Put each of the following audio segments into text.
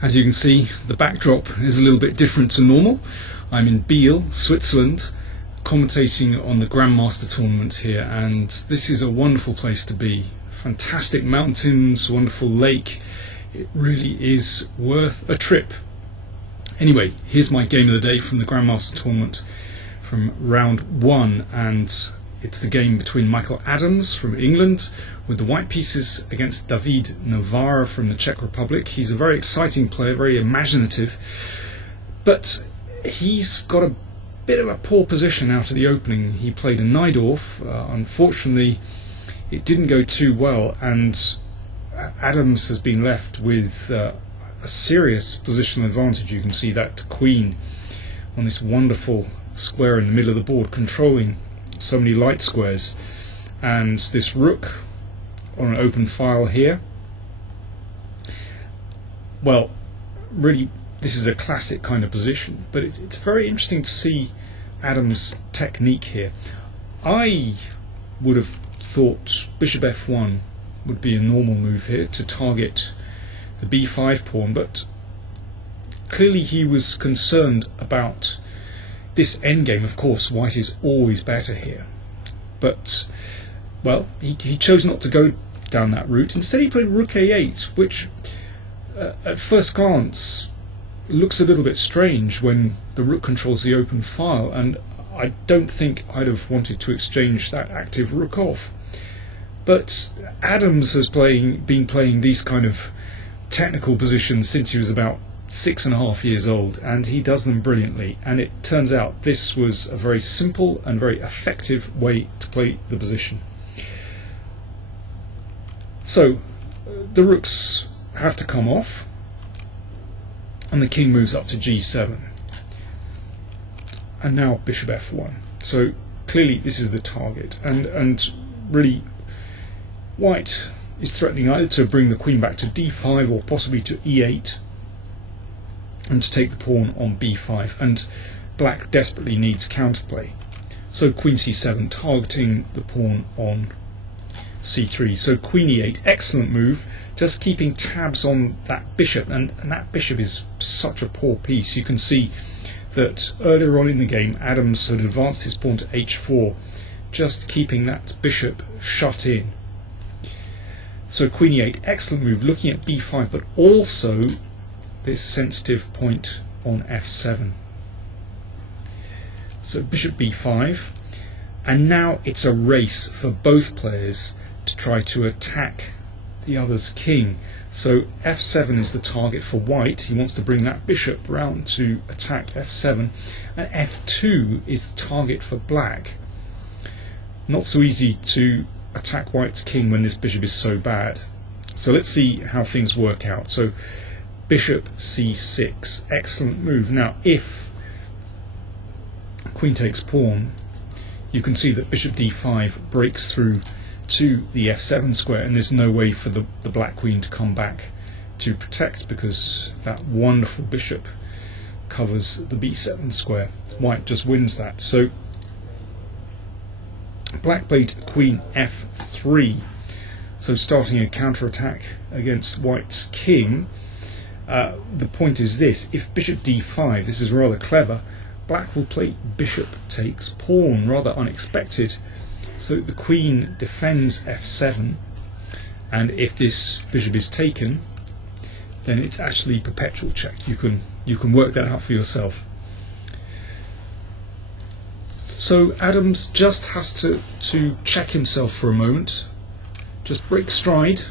As you can see, the backdrop is a little bit different to normal. I'm in Biel, Switzerland, commentating on the Grandmaster tournament here, and this is a wonderful place to be. Fantastic mountains, wonderful lake. It really is worth a trip. Anyway, here's my game of the day from the Grandmaster tournament from round 1, and it's the game between Michael Adams from England with the white pieces against David Navara from the Czech Republic. He's a very exciting player, very imaginative, but he's got a bit of a poor position out of the opening. He played a Najdorf. Unfortunately, it didn't go too well, and Adams has been left with a serious positional advantage. You can see that queen on this wonderful square in the middle of the board, controlling so many light squares, and this rook on an open file here. Well, really, this is a classic kind of position, but it's very interesting to see Adams' technique here. I would have thought bishop f1 would be a normal move here to target the b5 pawn, but clearly he was concerned about this endgame. Of course, white is always better here, but well, he chose not to go down that route. Instead he played rook a8, which at first glance looks a little bit strange when the rook controls the open file, and I don't think I'd have wanted to exchange that active rook off. But Adams has been playing these kind of technical positions since he was about 6.5 years old, and he does them brilliantly, and it turns out this was a very simple and very effective way to play the position. So the rooks have to come off, and the king moves up to g7, and now bishop f1. So clearly this is the target, and really white is threatening either to bring the queen back to d5 or possibly to e8 and to take the pawn on b5, and black desperately needs counterplay. So queen c7, targeting the pawn on c3. So queen e8, excellent move, just keeping tabs on that bishop, and that bishop is such a poor piece. You can see that earlier on in the game Adams had advanced his pawn to h4, just keeping that bishop shut in. So queen e8, excellent move, looking at b5, but also this sensitive point on f7. So bishop b5, and now it's a race for both players to try to attack the other's king. So f7 is the target for white. He wants to bring that bishop round to attack f7, and f2 is the target for black. Not so easy to attack white's king when this bishop is so bad. So let's see how things work out. So bishop c6, excellent move. Now if queen takes pawn, you can see that bishop d5 breaks through to the f7 square, and there's no way for the black queen to come back to protect, because that wonderful bishop covers the b7 square. White just wins that. So black played queen f3, so starting a counterattack against white's king. The point is this: if bishop d5, this is rather clever, black will play bishop takes pawn, rather unexpected. So the queen defends f7, and if this bishop is taken, then it's actually perpetual check. You can work that out for yourself. So Adams just has to check himself for a moment, just break stride,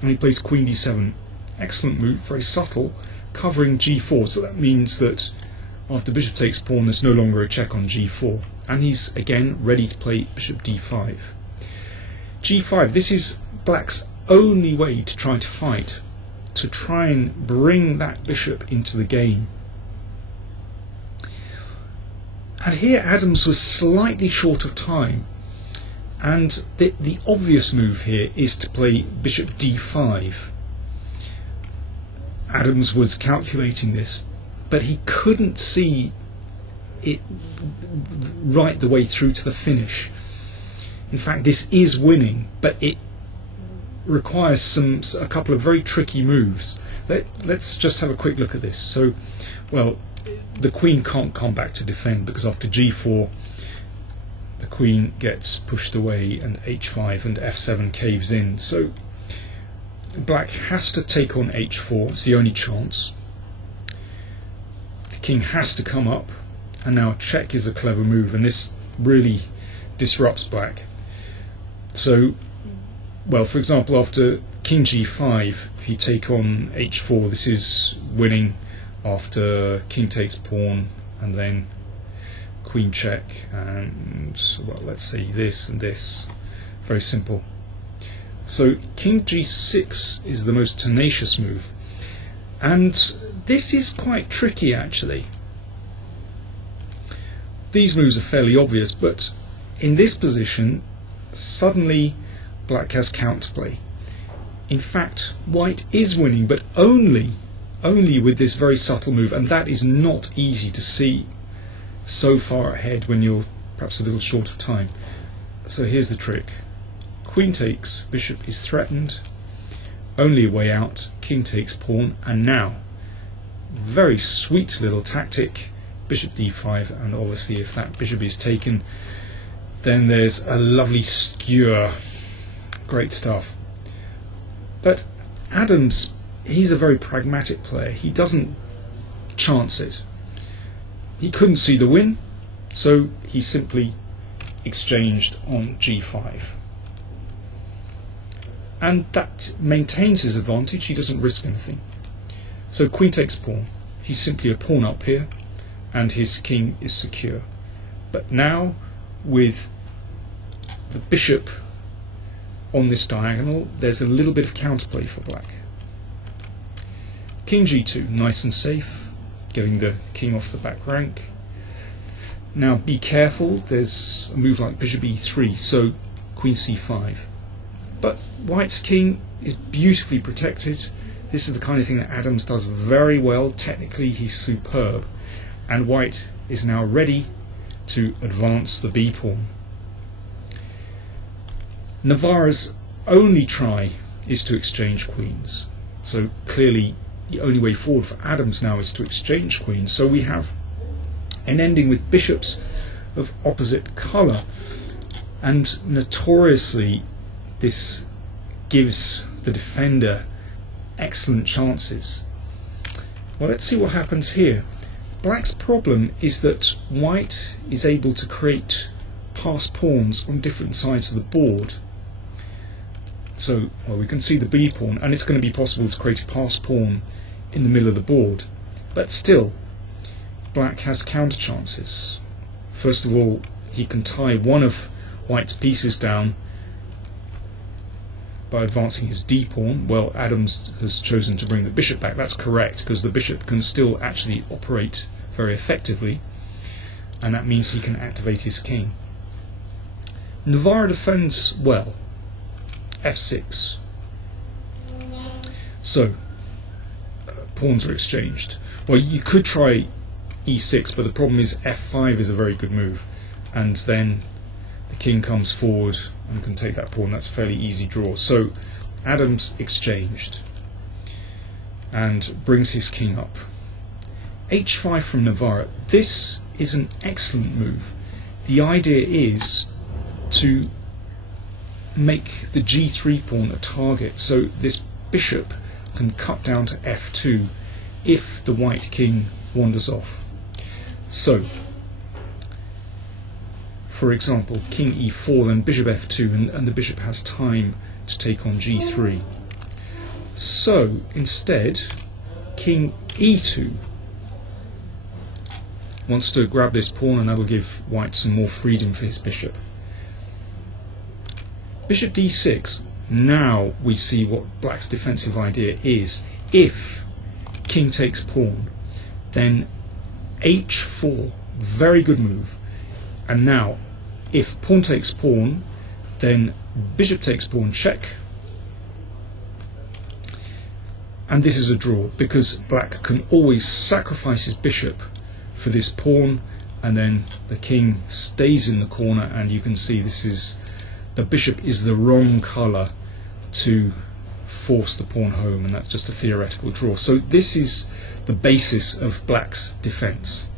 and he plays queen d7. Excellent move, very subtle, covering g4. So that means that after bishop takes pawn, there's no longer a check on g4. And he's again ready to play bishop d5. g5, this is black's only way to try to fight, to try and bring that bishop into the game. And here Adams was slightly short of time, and the obvious move here is to play bishop d5. Adams was calculating this, but he couldn't see it right the way through to the finish. In fact, this is winning, but requires a couple of very tricky moves. Let's just have a quick look at this. So, well, the queen can't come back to defend because after g4 the queen gets pushed away and h5 and f7 caves in. So black has to take on h4, it's the only chance. The king has to come up, and now check is a clever move, and this really disrupts black. So, well, for example, after king g5, if you take on h4, this is winning. After king takes pawn, and then queen check, and, well, let's see, this and this. Very simple. So king g6 is the most tenacious move, and this is quite tricky actually. These moves are fairly obvious, but in this position suddenly black has counterplay. In fact, white is winning, but only with this very subtle move, and that is not easy to see so far ahead when you're perhaps a little short of time. So here's the trick. Queen takes, bishop is threatened, only a way out, king takes pawn, and now, very sweet little tactic, bishop d5, and obviously if that bishop is taken, then there's a lovely skewer. Great stuff. But Adams, he's a very pragmatic player. He doesn't chance it. He couldn't see the win, so he simply exchanged on g5. And that maintains his advantage. He doesn't risk anything. So queen takes pawn. He's simply a pawn up here, and his king is secure. But now, with the bishop on this diagonal, there's a little bit of counterplay for black. King g2, nice and safe, getting the king off the back rank. Now be careful, there's a move like bishop e3, so queen c5. But white's king is beautifully protected. This is the kind of thing that Adams does very well. Technically he's superb, and white is now ready to advance the b pawn. Navara's only try is to exchange queens, so clearly the only way forward for Adams now is to exchange queens. So we have an ending with bishops of opposite colour, and notoriously this gives the defender excellent chances. Well, let's see what happens here. Black's problem is that white is able to create passed pawns on different sides of the board. So, well, we can see the b pawn, and it's going to be possible to create a passed pawn in the middle of the board. But still, black has counter chances. First of all, he can tie one of white's pieces down by advancing his d pawn. Well, Adams has chosen to bring the bishop back. That's correct, because the bishop can still actually operate very effectively, and that means he can activate his king. Navara defends well. f6. So pawns are exchanged. Well, you could try e6, but the problem is f5 is a very good move, and then the king comes forward and can take that pawn. That's a fairly easy draw. So Adams exchanged and brings his king up. h5 from Navara. This is an excellent move. The idea is to make the g3 pawn a target, so this bishop can cut down to f2 if the white king wanders off. So, for example, king e4, then bishop f2, and the bishop has time to take on g3. So, instead, king e2 wants to grab this pawn, and that'll give white some more freedom for his bishop. Bishop d6. Now we see what black's defensive idea is. If king takes pawn, then h4, very good move. And now, if pawn takes pawn, then bishop takes pawn, check. And this is a draw, because black can always sacrifice his bishop for this pawn, and then the king stays in the corner, and you can see this is, the bishop is the wrong colour to force the pawn home, and that's just a theoretical draw. So this is the basis of black's defence.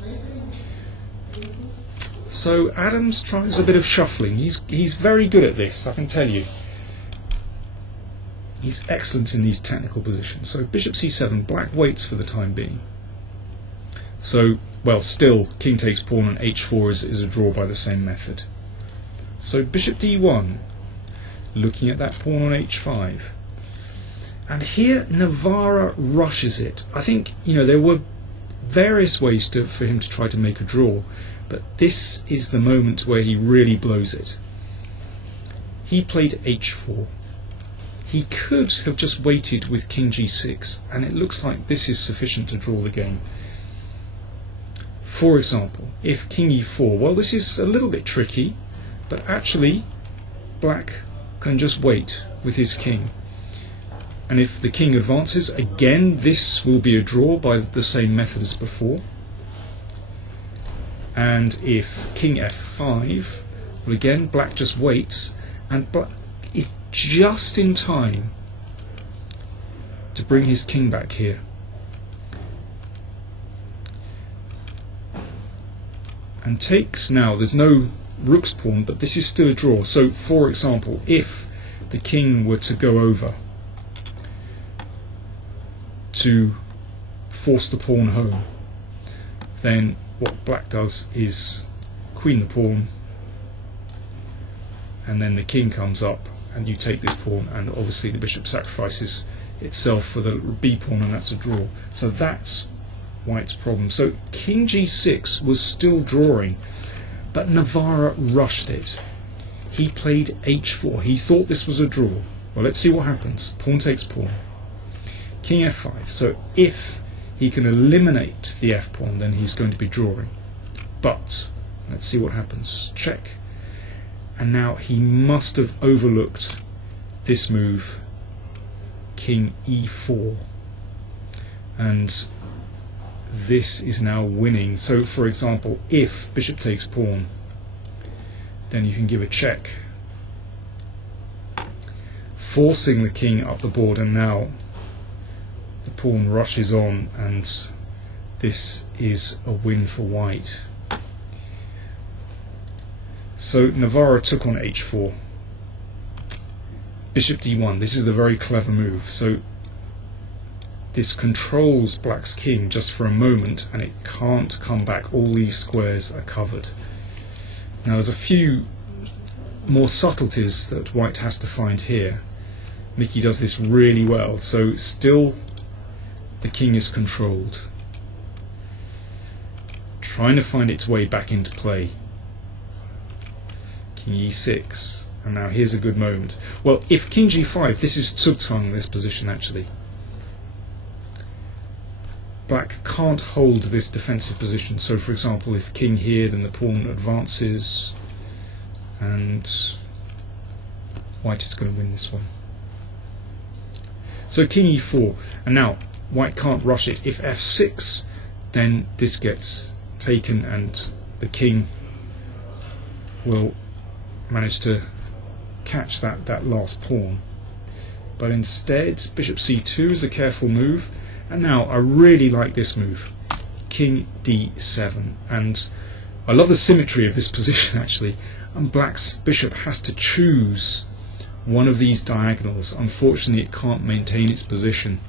So Adams tries a bit of shuffling. He's very good at this, I can tell you. He's excellent in these technical positions. So bishop c7, black waits for the time being. So, well, still king takes pawn and h4 is a draw by the same method. So bishop d1, looking at that pawn on h5. And here Navara rushes it. I think, there were various ways for him to try to make a draw, but this is the moment where he really blows it. He played h4. He could have just waited with king g6, and it looks like this is sufficient to draw the game. For example, if king e4, well, this is a little bit tricky, but actually black can just wait with his king. And if the king advances, again, this will be a draw by the same method as before. And if king f5, well, again, black just waits, and black is just in time to bring his king back here. And takes now, there's no rook's pawn, but this is still a draw. So, for example, if the king were to go over to force the pawn home, then what black does is queen the pawn, and then the king comes up and you take this pawn, and obviously the bishop sacrifices itself for the b pawn, and that's a draw. So that's white's problem. So king g6 was still drawing, but Navara rushed it. He played h4. He thought this was a draw. Well, let's see what happens. Pawn takes pawn. King f5. So if he can eliminate the f pawn, then he's going to be drawing. But let's see what happens. Check. And now he must have overlooked this move, king e4. And this is now winning. So, for example, if bishop takes pawn, then you can give a check, forcing the king up the board, and now the pawn rushes on, and this is a win for white. So Navara took on h4. Bishop d1. This is a very clever move. So this controls black's king just for a moment, and it can't come back. All these squares are covered. Now there's a few more subtleties that white has to find here. Mickey does this really well. So still the king is controlled, trying to find its way back into play. King e6, and now here's a good moment. Well, if king g5, this is Zugzwang, this position actually. Black can't hold this defensive position. So, for example, if king here, then the pawn advances, and white is going to win this one. So king e4, and now white can't rush it. If f6, then this gets taken, and the king will manage to catch that last pawn. But instead, bishop c2 is a careful move. And now I really like this move, king d7, and I love the symmetry of this position actually. And black's bishop has to choose one of these diagonals. Unfortunately, it can't maintain its position,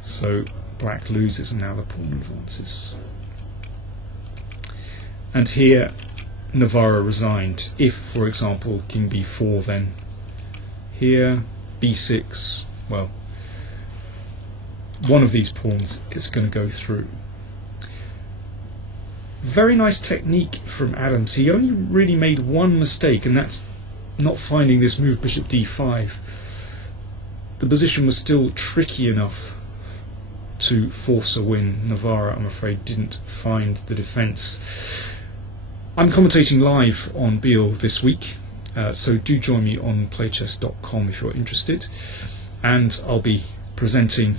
so black loses, and now the pawn advances. And here Navara resigned. If, for example, king b4, then here b6, well, one of these pawns is going to go through. Very nice technique from Adams. He only really made one mistake, and that's not finding this move, bishop d5. The position was still tricky enough to force a win. Navara, I'm afraid, didn't find the defence. I'm commentating live on Biel this week, so do join me on playchess.com if you're interested, and I'll be presenting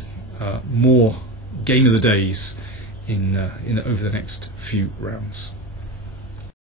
more game of the days in over the next few rounds.